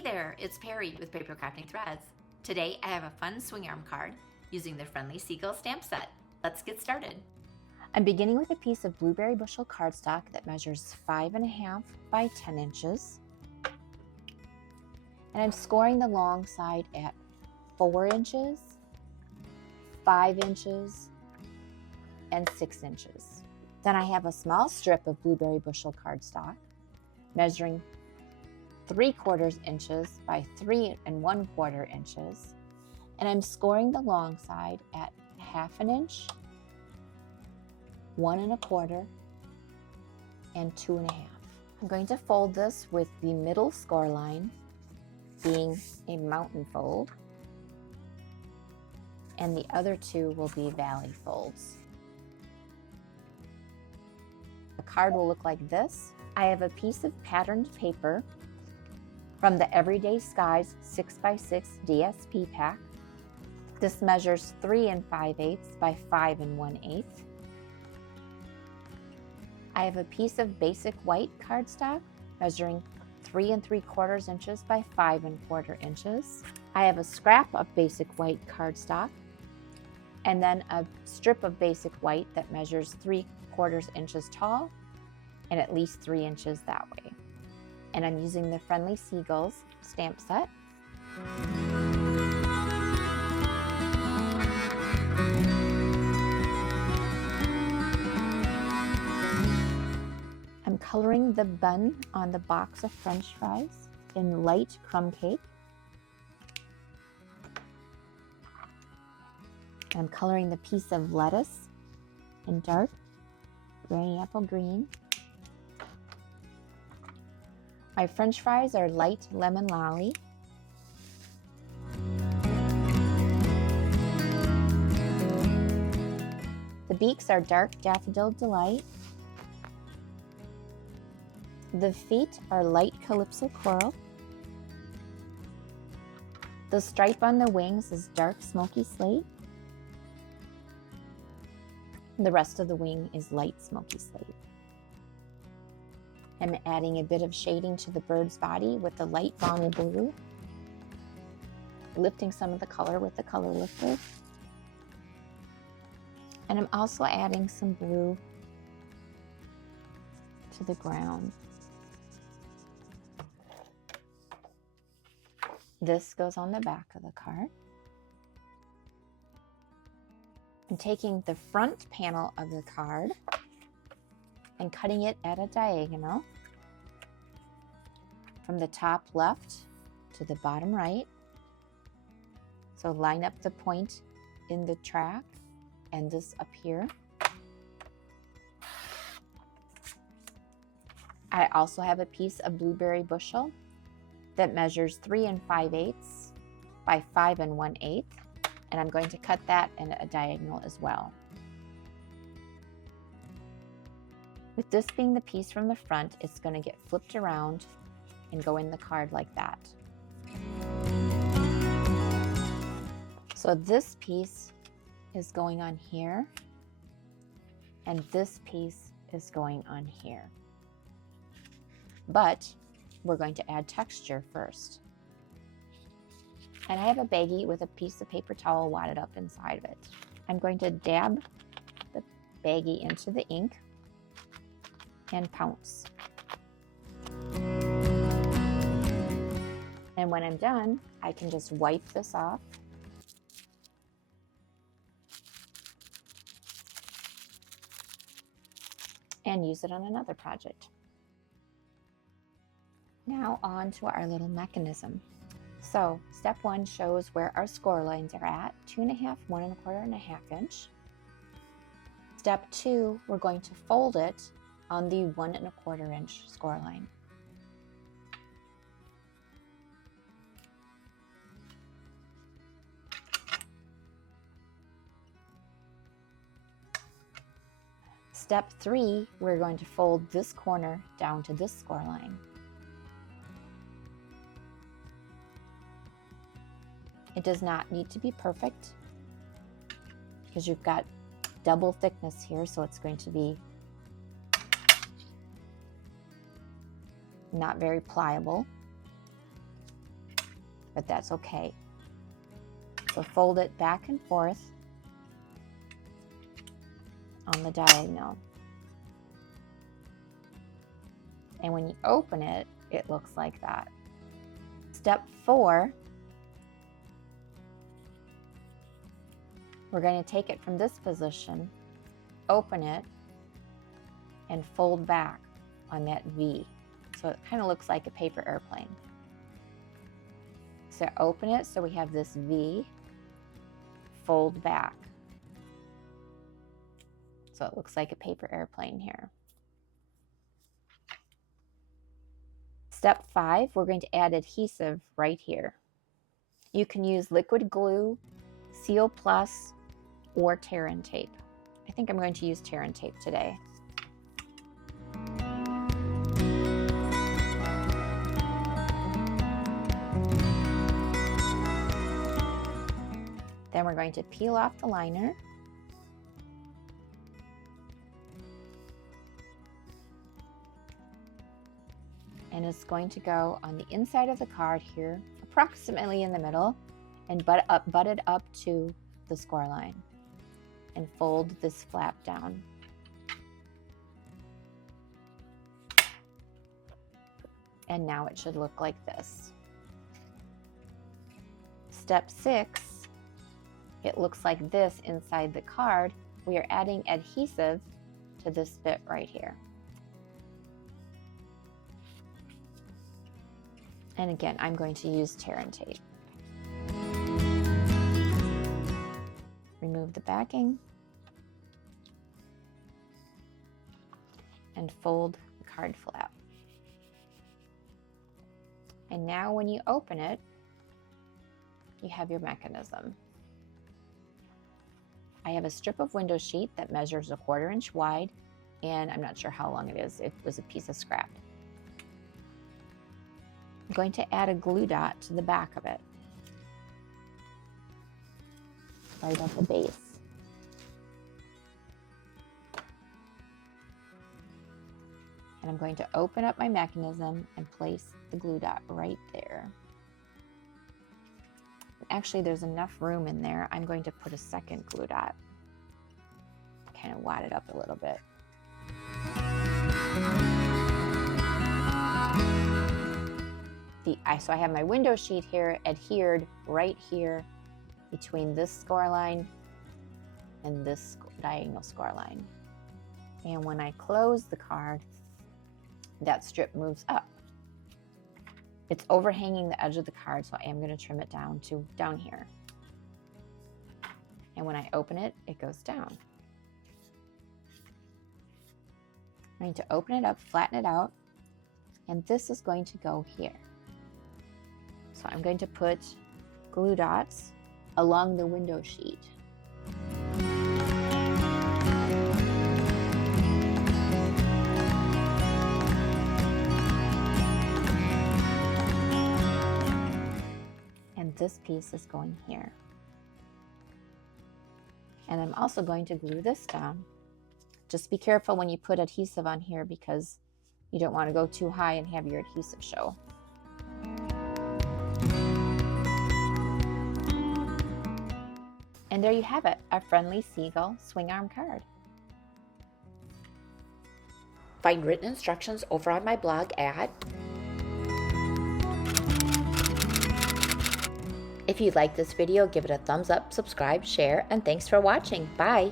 Hey there, it's Perry with PapercraftingThreads. Today I have a fun swing arm card using the Friendly Seagulls stamp set. Let's get started. I'm beginning with a piece of blueberry bushel cardstock that measures 5.5 by 10 inches. And I'm scoring the long side at 4 inches, 5 inches, and 6 inches. Then I have a small strip of blueberry bushel cardstock measuring 3/4 inches by 3 1/4 inches, and I'm scoring the long side at 1/2 inch, 1 1/4, and 2 1/2. I'm going to fold this with the middle score line being a mountain fold, and the other two will be valley folds. The card will look like this. I have a piece of patterned paper from the Everyday Skies 6x6 DSP pack. This measures 3 5/8 by 5 1/8. I have a piece of basic white cardstock measuring 3 3/4 inches by 5 1/4 inches. I have a scrap of basic white cardstock and then a strip of basic white that measures 3/4 inches tall and at least 3 inches that way. And I'm using the Friendly Seagulls stamp set. I'm coloring the bun on the box of French fries in light crumb cake. I'm coloring the piece of lettuce in dark granny apple green. My French fries are light lemon lolly. The beaks are dark daffodil delight. The feet are light calypso coral. The stripe on the wings is dark smoky slate. The rest of the wing is light smoky slate. I'm adding a bit of shading to the bird's body with the light balmy blue, lifting some of the color with the color lifter. And I'm also adding some blue to the ground. This goes on the back of the card. I'm taking the front panel of the card and cutting it at a diagonal from the top left to the bottom right. So line up the point in the track and this up here. I also have a piece of blueberry bushel that measures 3 5/8 by 5 1/8, and I'm going to cut that in a diagonal as well. With this being the piece from the front, it's going to get flipped around and go in the card like that. So this piece is going on here, and this piece is going on here. But we're going to add texture first. And I have a baggie with a piece of paper towel wadded up inside of it. I'm going to dab the baggie into the ink and pounce. And when I'm done, I can just wipe this off and use it on another project. Now on to our little mechanism. So step 1 shows where our score lines are at, 2 1/2, 1 1/4, and 1/2 inch. Step 2, we're going to fold it on the 1 1/4 inch score line. Step 3, we're going to fold this corner down to this score line. It does not need to be perfect because you've got double thickness here, so it's going to be not very pliable. but that's okay. So fold it back and forth on the diagonal. And when you open it, it looks like that. Step 4, we're going to take it from this position, open it, and fold back on that V. So it kind of looks like a paper airplane. So open it so we have this V, fold back. So it looks like a paper airplane here. Step 5, we're going to add adhesive right here. You can use liquid glue, Seal Plus, or tear and tape. I think I'm going to use tear and tape today. Then we're going to peel off the liner. And it's going to go on the inside of the card here, approximately in the middle, and butt it up to the score line. And fold this flap down. And now it should look like this. Step 6, it looks like this inside the card. We are adding adhesive to this bit right here. And again, I'm going to use tear and tape. Remove the backing and fold the card flap. And now when you open it, you have your mechanism. I have a strip of window sheet that measures 1/4 inch wide, and I'm not sure how long it is. It was a piece of scrap. I'm going to add a glue dot to the back of it, right at the base. And I'm going to open up my mechanism and place the glue dot right there. Actually, there's enough room in there. I'm going to put a second glue dot. Kind of wad it up a little bit. So I have my window sheet here adhered right here between this score line and this diagonal score line. And when I close the card, that strip moves up. It's overhanging the edge of the card, so I am going to trim it down to down here. And when I open it, it goes down. I'm going to open it up, flatten it out, and this is going to go here. So I'm going to put glue dots along the window sheet. And this piece is going here. And I'm also going to glue this down. Just be careful when you put adhesive on here because you don't want to go too high and have your adhesive show. And there you have it, a Friendly Seagull swing arm card. Find written instructions over on my blog at... If you like this video, give it a thumbs up, subscribe, share, and thanks for watching. Bye!